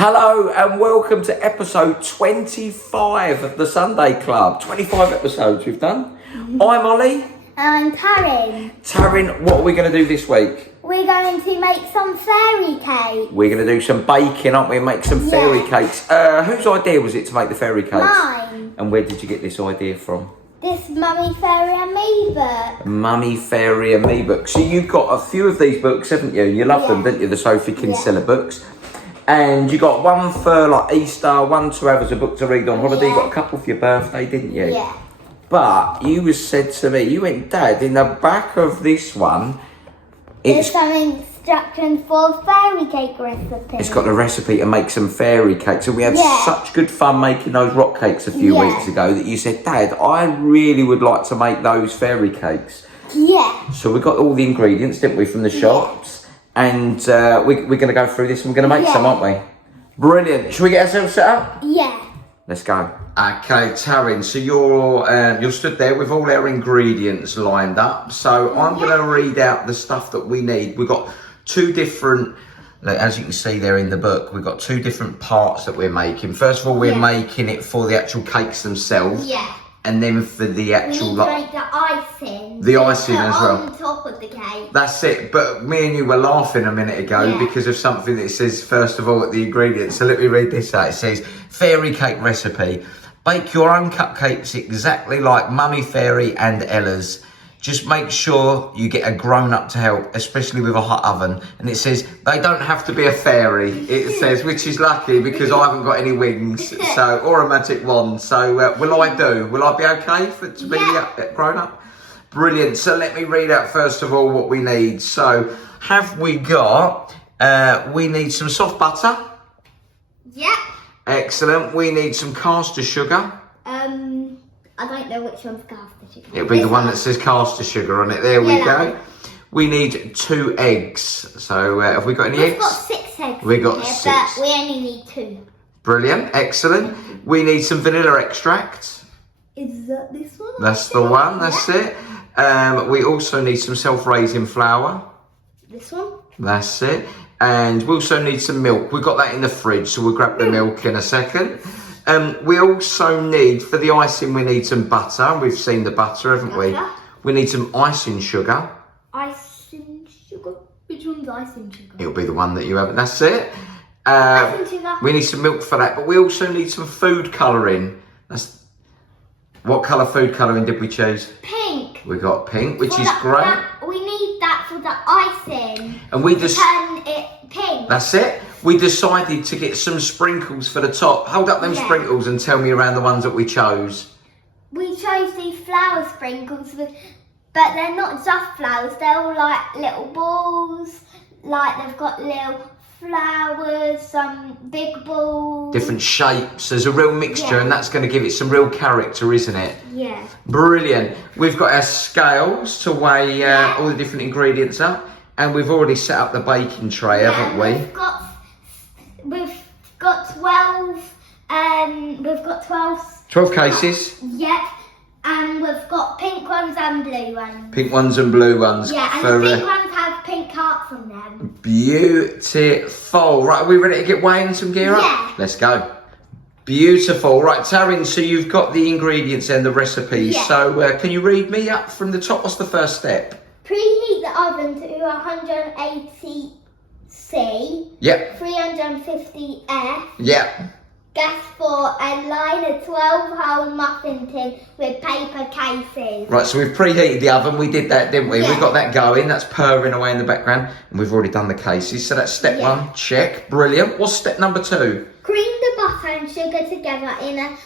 Hello and welcome to episode 25 of the Sunday Club. 25 episodes we've done. I'm Ollie. And I'm Taryn. Taryn, what are we going to do this week? We're going to make some fairy cake. We're going to do some baking, aren't we? And make some fairy cakes. Whose idea was it to make the fairy cakes? Mine. And where did you get this idea from? This Mummy Fairy and Me book. Mummy Fairy and Me book. So you've got a few of these books, haven't you? You love them, don't you? The Sophie Kinsella books. And you got one for like Easter, one to have as a book to read on holiday. You got a couple for your birthday, didn't you? Yeah. But you said to me, you went, Dad, in the back of this one, There's some instructions for fairy cake recipe. It's got the recipe to make some fairy cakes. And we had such good fun making those rock cakes a few weeks ago that you said, Dad, I really would like to make those fairy cakes. Yeah. So we got all the ingredients, didn't we, from the shops? And we're going to go through this and we're going to make some, aren't we? Brilliant. Shall we get ourselves set up? Yeah. Let's go. Okay, Taryn, so you're stood there with all our ingredients lined up. So I'm going to read out the stuff that we need. We've got two different, as you can see there in the book, we've got two different parts that we're making. First of all, we're making it for the actual cakes themselves. Yeah. And then for the actual... We need to make the icing. The icing as well. On top of the cake. That's it. But me and you were laughing a minute ago because of something that says, first of all, at the ingredients. So let me read this out. It says, fairy cake recipe. Bake your own cupcakes exactly like Mummy Fairy and Ella's. Just make sure you get a grown-up to help, especially with a hot oven. And it says, they don't have to be a fairy, it says, which is lucky because I haven't got any wings, so or a magic wand. So will I be okay to be grown-up? Brilliant. So let me read out, first of all, what we need. So have we got, we need some soft butter. Yep. Excellent. We need some caster sugar. I don't know which one's caster sugar. It'll be the one that says caster sugar on it. There we go. We need 2 eggs. So have we got any eggs? We've got 6 eggs. We got 6. But we only need 2. Brilliant. Excellent. We need some vanilla extract. Is that this one? That's the one. That's it. We also need some self-raising flour. This one? That's it. And we also need some milk. We've got that in the fridge, so we'll grab the milk in a second. We also need, for the icing, we need some butter. We've seen the butter, haven't we? We need some icing sugar. Icing sugar? Which one's icing sugar? It'll be the one that you have. That's it. Icing sugar. We need some milk for that, but we also need some food colouring. What colour food colouring did we choose? Pink. We got pink, which is great. We need that for the icing. And we just turn it pink. That's it. We decided to get some sprinkles for the top. Hold up them sprinkles and tell me around the ones that we chose. We chose these flower sprinkles, but they're not just flowers. They're all like little balls. Like they've got little flowers, some big balls. Different shapes. There's a real mixture and that's going to give it some real character, isn't it? Yeah. Brilliant. We've got our scales to weigh all the different ingredients up. And we've already set up the baking tray, haven't we? We've got 12. We've got 12. 12 cases. Yep. And we've got pink ones and blue ones. Pink ones and blue ones. Yeah, and the pink ones have pink hearts on them. Beautiful. Right, are we ready to get weighing some gear up? Yeah. Let's go. Beautiful. Right, Taryn, so you've got the ingredients and the recipes. Yeah. So can you read me up from the top? What's the first step? Preheat the oven to 180 C. Yep. 350 F. Yep. Gas for and line a 12-hole muffin tin with paper cases. Right, so we've preheated the oven. We did that, didn't we? Yeah. We got that going. That's purring away in the background. And we've already done the cases. So that's step 1. Check. Brilliant. What's step number 2? Cream the butter and sugar together in a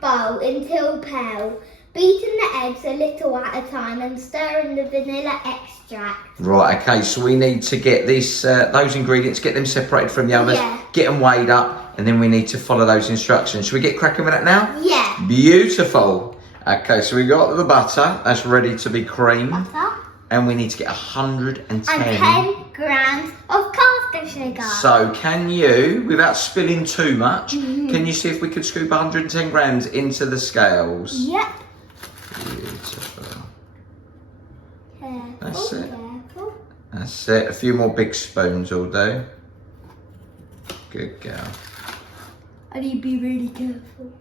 bowl until pale. Beating the eggs a little at a time and stir in the vanilla extract. Right, okay, so we need to get those ingredients, get them separated from the others, get them weighed up, and then we need to follow those instructions. Should we get cracking with that now? Yeah. Beautiful. Okay, so we got the butter, that's ready to be creamed. Butter. And we need to get 110. And 10 grams of caster sugar. So can you, without spilling too much, can you see if we could scoop 110 grams into the scales? Yep. Beautiful. Careful, That's it. careful. That's it. A few more big spoons will do. Good girl. I need to be really careful.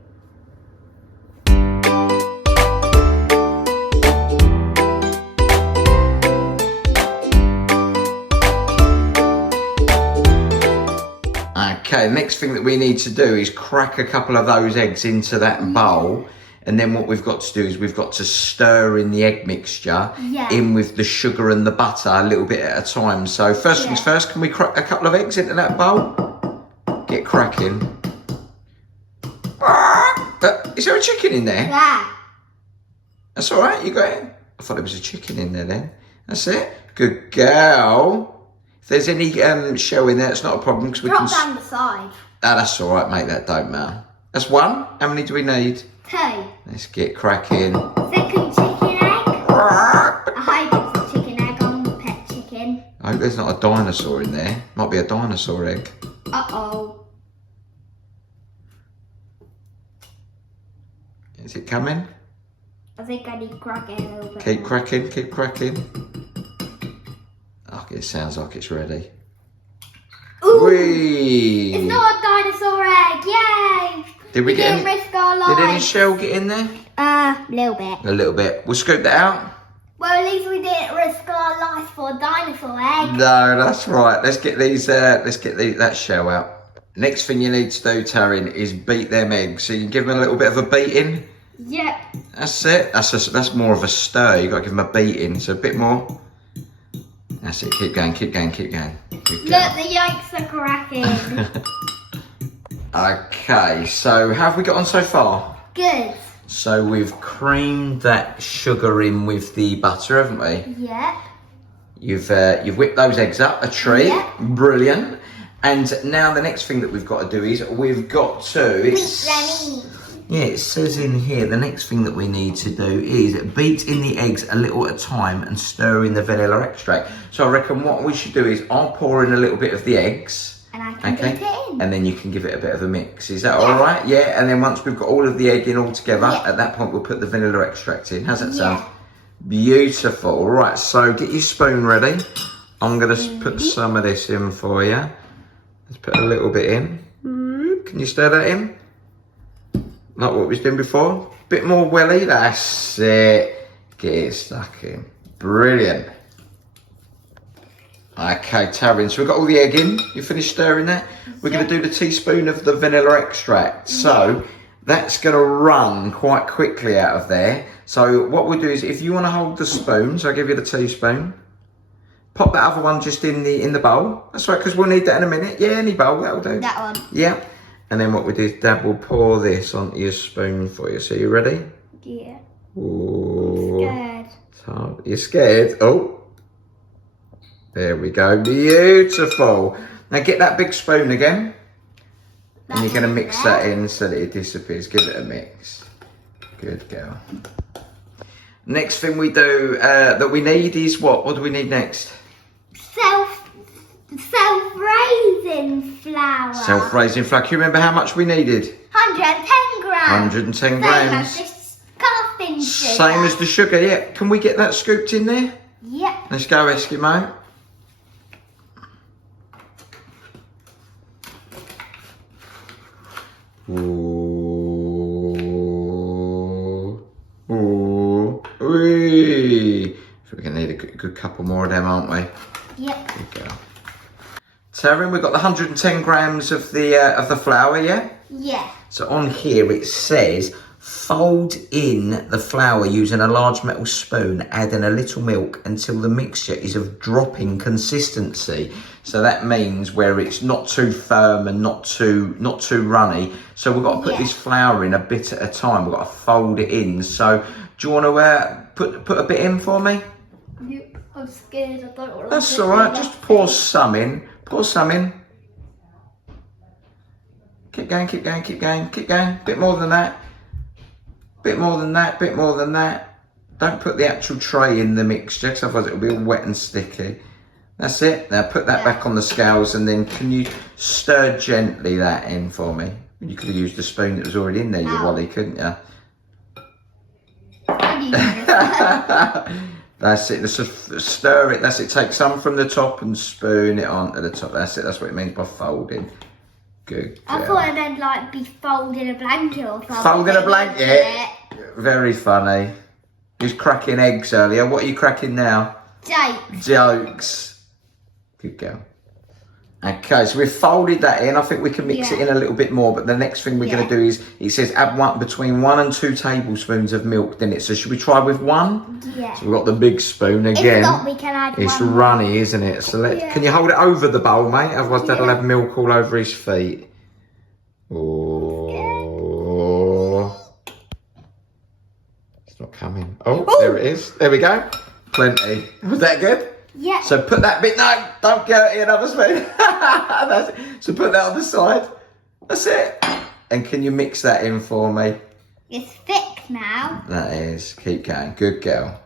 Okay, next thing that we need to do is crack a couple of those eggs into that bowl. And then what we've got to do is we've got to stir in the egg mixture in with the sugar and the butter a little bit at a time. So first things first, can we crack a couple of eggs into that bowl? Get cracking. Is there a chicken in there? Yeah. That's all right, you got it. I thought there was a chicken in there then. That's it. Good girl. If there's any shell in there, it's not a problem because we Drop can. down the side. Ah, that's all right, mate. That don't matter. That's one. How many do we need? 2. Let's get cracking. Second chicken egg. I hope it's a chicken egg on the pet chicken. I hope there's not a dinosaur in there. Might be a dinosaur egg. Uh-oh. Is it coming? I think I need to crack it a little bit. Keep cracking, keep cracking. Oh, it sounds like it's ready. Ooh! Whee! It's not a dinosaur egg! Yay! Did we get didn't risk our lives. Did any shell get in there? A little bit. A little bit. We'll scoop that out. Well, at least we didn't risk our life for a dinosaur egg. No, that's right. Let's get these. That shell out. Next thing you need to do, Taryn, is beat them eggs. So you can give them a little bit of a beating. Yep. That's it. That's more of a stir. You got to give them a beating. So a bit more. That's it. Keep going. Keep going. Keep going. Keep going. Look, the yolks are cracking. Okay. So how have we got on so far? Good. So we've creamed that sugar in with the butter, haven't we? Yep. You've whipped those eggs up a treat. Yep. Brilliant. And now the next thing that we've got to do is we've got to. Yeah, it says in here the next thing that we need to do is beat in the eggs a little at a time and stir in the vanilla extract. So I reckon what we should do is I'll pour in a little bit of the eggs. And I can beat it in. And then you can give it a bit of a mix. Is that all right? Yeah. And then once we've got all of the egg in all together, at that point we'll put the vanilla extract in. How's that sound? Beautiful. All right. So get your spoon ready. I'm gonna put some of this in for you. Let's put a little bit in. Can you stir that in? Like what we was doing before. Bit more welly. That's it. Get it stuck in. Brilliant. Okay, Taryn, so we've got all the egg in. You finished stirring that? We're going to do the teaspoon of the vanilla extract. So that's going to run quite quickly out of there. So what we'll do is, if you want to hold the spoon, so I'll give you the teaspoon. Pop that other one just in the bowl. That's right, because we'll need that in a minute. Yeah, any bowl, that'll do. That one. Yeah. And then what we do is Dad will pour this onto your spoon for you. So you ready? Yeah. Ooh. I'm scared. You're scared? Oh. There we go. Beautiful. Now get that big spoon again. And you're going to mix that in so that it disappears. Give it a mix. Good girl. Next thing we do that we need is what? What do we need next? Self-raising flour. Self-raising flour. Can you remember how much we needed? 110 grams. 110 grams. Same as this scarfing sugar. Same as the sugar, yeah. Can we get that scooped in there? Yep. Let's go, Eskimo. Ooh. Ooh. Wee. So we're going to need a good couple more of them, aren't we? Yep. There you go. Taryn, we've got the 110 grams of the flour, yeah? Yeah. So on here it says, fold in the flour using a large metal spoon, adding a little milk until the mixture is of dropping consistency. So that means where it's not too firm and not too runny. So we've got to put this flour in a bit at a time. We've got to fold it in. So do you want to put a bit in for me? Yep. I'm scared. I don't want to. That's all right. Just pour some in. Pour some in. Keep going, keep going, keep going, keep going. Bit more than that. Bit more than that, bit more than that. Don't put the actual tray in the mixture, because otherwise it'll be all wet and sticky. That's it. Now put that back on the scales, and then can you stir gently that in for me? You could have used the spoon that was already in there, you Wally, couldn't you? That's it. Let's just stir it. That's it. Take some from the top and spoon it onto the top. That's it. That's what it means by folding. Good I girl. thought it meant like be folding a blanket or something. Folding a blanket? Very funny. He was cracking eggs earlier. What are you cracking now? Jokes. Jokes. Good girl. Okay, so we've folded that in. I think we can mix it in a little bit more, but the next thing we're going to do is, it says add between 1 and 2 tablespoons of milk, didn't it? So should we try with 1? Yeah. So we've got the big spoon again. If not, we can add It's one runny, isn't it? So can you hold it over the bowl, mate? Otherwise Dad'll have milk all over his feet. Oh. It's not coming. Oh, there it is. There we go. Plenty. Was that good? Yeah. So put that bit, no, don't get another spoon. That's it. So put that on the side. That's it. And can you mix that in for me? It's thick now. That is. Keep going. Good girl.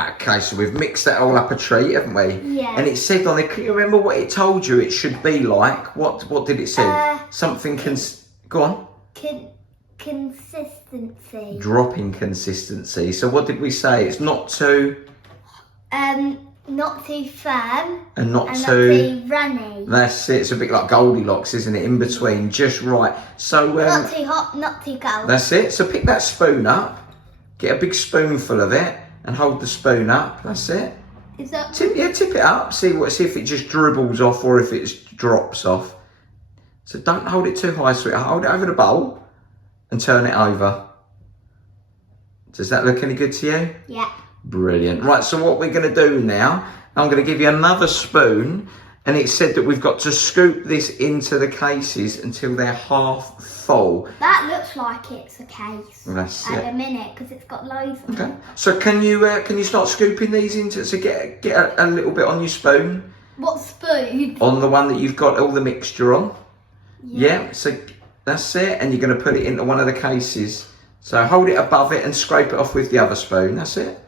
Okay, so we've mixed that all up a treat, haven't we? Yeah. And it said on there, can you remember what it told you it should be like? What did it say? Something go on. Consistency. Dropping consistency. So what did we say? It's not too... not too firm. And not and too... not too runny. That's it. It's a bit like Goldilocks, isn't it? In between, just right. So not too hot, not too cold. That's it. So pick that spoon up, get a big spoonful of it, and hold the spoon up. That's it. Is that? Tip it up. See if it just dribbles off or if it drops off. So don't hold it too high, sweetheart. Hold it over the bowl and turn it over. Does that look any good to you? Yeah. Brilliant. Right, so what we're going to do now, I'm going to give you another spoon, and it said that we've got to scoop this into the cases until they're half full. That looks like it's a case. That's at it. the minute, because it's got loads of Okay. So can you start scooping these into, so get a little bit on your spoon? What spoon? On the one that you've got all the mixture on. Yeah. So that's it, and you're going to put it into one of the cases. So hold it above it and scrape it off with the other spoon. That's it.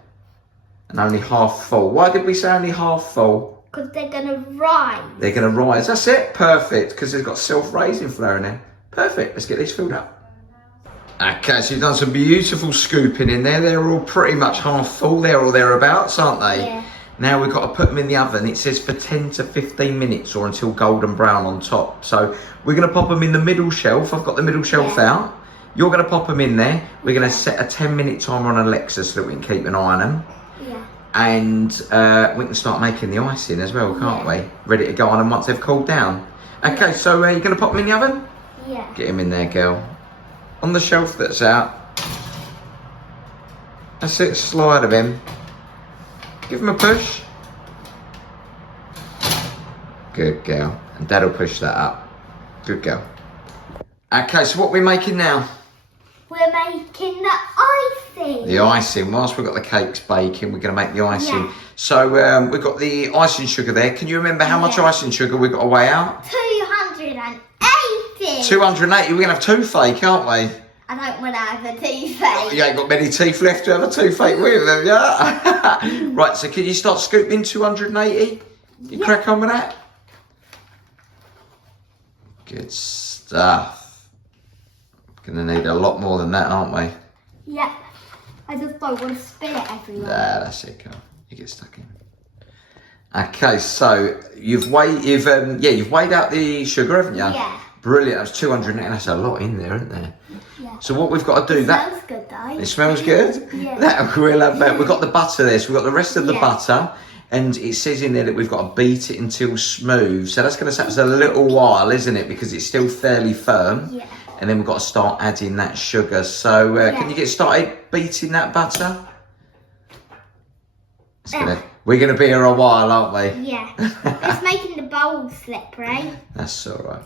And only half full. Why did we say only half full? Because they're going to rise. They're going to rise. That's it. Perfect. Because they've got self-raising flour in there. Perfect. Let's get these filled up. Okay, so you've done some beautiful scooping in there. They're all pretty much half full there or thereabouts, aren't they? Yeah. Now we've got to put them in the oven. It says for 10 to 15 minutes or until golden brown on top. So we're going to pop them in the middle shelf. I've got the middle shelf out. You're going to pop them in there. We're going to set a 10-minute timer on Alexa so that we can keep an eye on them. Yeah. And we can start making the icing as well, can't we? Ready to go on them once they've cooled down. Okay, so you're going to pop them in the oven? Yeah. Get them in there, girl. On the shelf that's out. That's it, slide them in. Give them a push. Good girl. And Dad'll push that up. Good girl. Okay, so what are we making now? We're making the icing. The icing. Whilst we've got the cakes baking, we're going to make the icing. Yeah. So we've got the icing sugar there. Can you remember how much icing sugar we've got to weigh out? 280. 280. We're going to have toothache, aren't we? I don't want to have a toothache. You ain't got many teeth left to have a toothache with, have you? Right, so can you start scooping 280? You crack on with that? Good stuff. Gonna need a lot more than that, aren't we? Yeah. I just don't want to spill it everywhere. Nah, that's it, Carl. You get stuck in. Okay, so you've weighed out the sugar, haven't you? Yeah. Brilliant. That's 280. That's a lot in there, isn't there? Yeah. So what we've got to do It smells good though. It smells good. Yeah. That we'll have. We've got the butter there, so we've got the rest of the butter, and it says in there that we've got to beat it until smooth. So that's going to take us a little while, isn't it? Because it's still fairly firm. Yeah. And then we've got to start adding that sugar. So can you get started beating that butter? We're going to be here a while, aren't we? Yeah. It's making the bowl slippery. That's all right.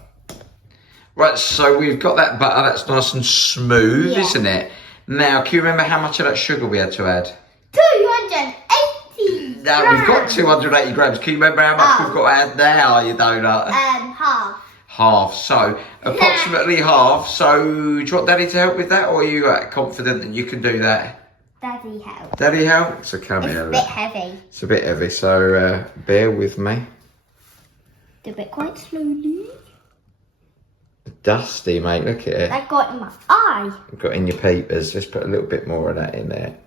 Right, so we've got that butter. That's nice and smooth, isn't it? Now, can you remember how much of that sugar we had to add? 280 Now, we've got 280 grams. Can you remember how much we've got to add now, you donut? Half. Half. So, approximately half. So, do you want Daddy to help with that, or are you confident that you can do that? Daddy help. Daddy help? So come here. It's a bit heavy. It's a bit heavy, so bear with me. Do it quite slowly. Dusty, mate. Look at it. That got in my eye. Got in your papers. Just put a little bit more of that in there.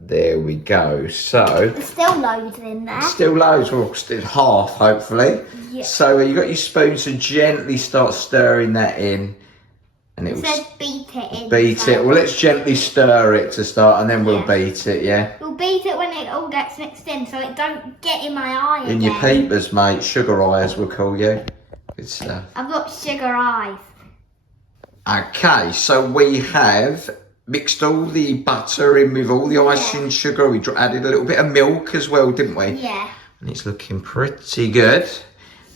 There we go. So There's still loads in there. still loads. Well, still half, hopefully. Yeah. So you got your spoon, so gently start stirring that in, and it It will says beat it in. beat so it. Well, let's gently stir it to start, and then we'll Yeah. beat it. Yeah. We'll beat it when it all gets mixed in, so it don't get in my eye In again. your peepers, mate. Sugar eyes, we'll call you. Good stuff. I've got sugar eyes. Okay, so we have mixed all the butter in with all the icing sugar. We added a little bit of milk as well, didn't we? Yeah. And it's looking pretty good.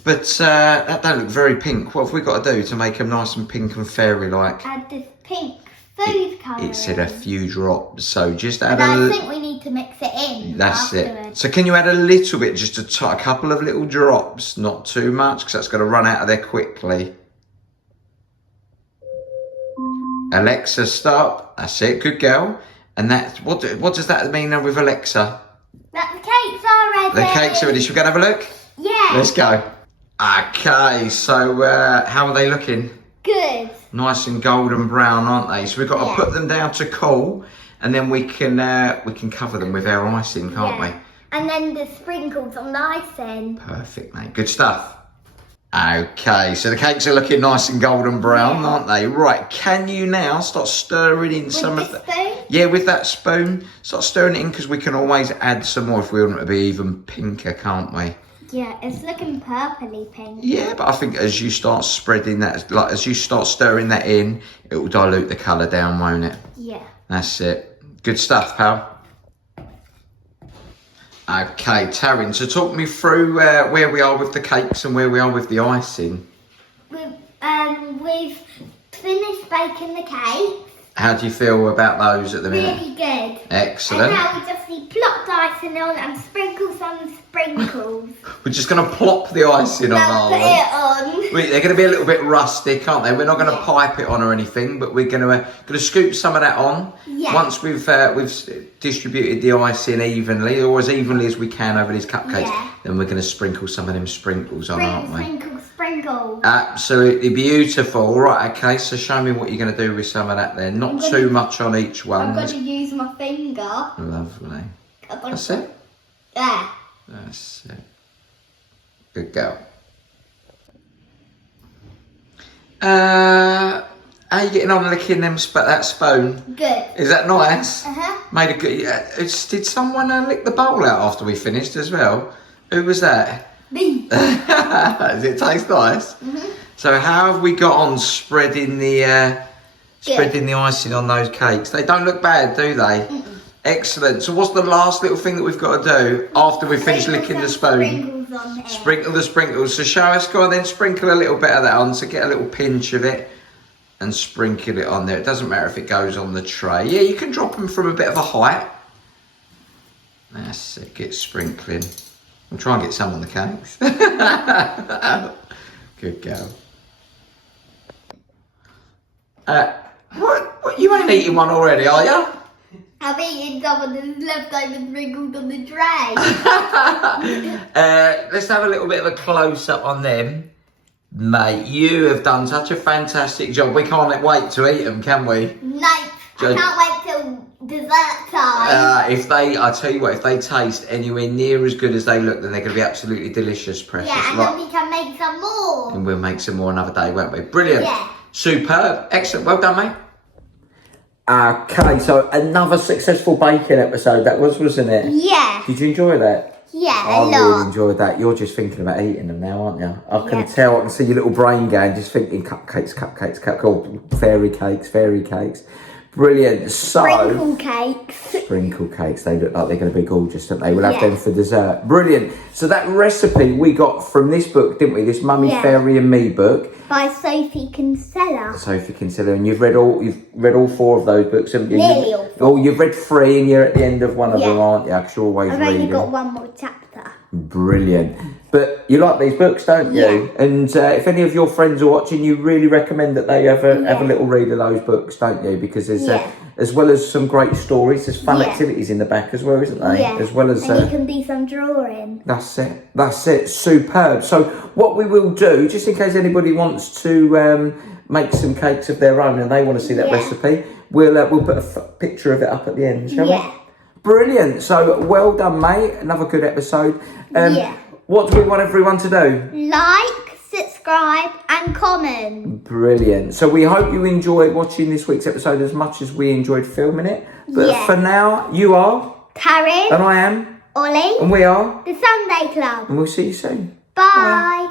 But that don't look very pink. What have we got to do to make them nice and pink and fairy-like? Add this pink food colour. It said a few drops, so just add But I a... think we need to mix it in. That's it. afterwards. So can you add a little bit, just a couple of little drops, not too much, because that's going to run out of there quickly. Alexa, stop. That's it. Good girl. And that's what does that mean now with Alexa? That the cakes are ready. The cakes are ready. Should we go and have a look? Yeah. Let's go. Okay, so how are they looking? Good. Nice and golden brown, aren't they? So we've got to put them down to cool, and then we can cover them with our icing, can't we? And then the sprinkles on the icing. Perfect, mate. Good stuff. Okay, so the cakes are looking nice and golden brown, aren't they? Right, can you now start stirring in some of the the... spoon? Yeah, with that spoon. Start stirring it in, because we can always add some more if we want it to be even pinker, can't we? Yeah, it's looking purpley pink. Yeah, but I think as you start spreading that, like as you start stirring that in, it will dilute the colour down, won't it? Yeah. That's it. Good stuff, pal. Okay, Taryn, so talk me through where we are with the cakes and where we are with the icing. We've finished baking the cake. How do you feel about those at the minute? Really good. Excellent. And now we just need plopped icing on and sprinkles on sprinkles. We're just going to plop the icing on, Now put aren't we? it on. They're going to be a little bit rustic, aren't they? We're not going to pipe it on or anything, but we're going to scoop some of that on. Yeah. Once we've distributed the icing evenly, or as evenly as we can over these cupcakes, then we're going to sprinkle some of them sprinkles on, aren't we? Sprinkles. Absolutely beautiful. All right, okay, so show me what you're going to do with some of that then. Not too much on each one. I'm going to use my finger. Lovely. That's it? There. That's it. Good girl. How are you getting on licking that spoon? Good. Is that nice? Uh-huh. Made a good... did someone lick the bowl out after we finished as well? Who was that? Me. Does it taste nice? Mm-hmm. So how have we got on spreading the icing on those cakes? They don't look bad, do they? Mm-mm. Excellent. So what's the last little thing that we've got to do after we've finished licking the spoon? Sprinkles on there. Sprinkle the sprinkles. So show us, go on then, sprinkle a little bit of that on, so get a little pinch of it and sprinkle it on there. It doesn't matter if it goes on the tray. Yeah, you can drop them from a bit of a height. That's it, get sprinkling. We'll try and get some on the cakes. Good girl. What? You ain't eating one already, are you? I've eaten some of the leftover sprinkles on the tray. Let's have a little bit of a close-up on them. Mate, you have done such a fantastic job. We can't wait to eat them, can we? Nope. I can't wait till dessert time. I tell you what, if they taste anywhere near as good as they look, then they're going to be absolutely delicious, precious. Yeah, and then we can make some more. And we'll make some more another day, won't we? Brilliant. Yeah. Superb. Excellent. Well done, mate. Okay, so another successful baking episode that was, wasn't it? Yeah. Did you enjoy that? Yeah, I a lot. really enjoyed that. You're just thinking about eating them now, aren't you? I can tell, I can see your little brain going, just thinking cupcakes, fairy cakes. Brilliant. So, sprinkle cakes. They look like they're going to be gorgeous, don't they? We'll have them for dessert. Brilliant. So that recipe we got from this book, didn't we? This Mummy Fairy and Me book. By Sophie Kinsella. Sophie Kinsella, and you've read all 4 of those books, haven't you? Nearly all 4. Oh, you've read 3 and you're at the end of one of them, aren't you? Because you're always reading. I've only got one more chapter. Brilliant. But you like these books, don't you? Yeah. And if any of your friends are watching, you really recommend that they have a little read of those books, don't you? Because there's as well as some great stories, there's fun activities in the back as well, isn't there? Yeah. As well as and you can do some drawing. That's it. Superb. So what we will do, just in case anybody wants to make some cakes of their own and they want to see that recipe, we'll put a picture of it up at the end, shall we? Brilliant. So well done, mate. Another good episode. Yeah. What do we want everyone to do? Like, subscribe, and comment. Brilliant. So we hope you enjoyed watching this week's episode as much as we enjoyed filming it. But Yeah. for now, you are. Karen. And I am. Ollie. And we are. The Sunday Club. And we'll see you soon. Bye.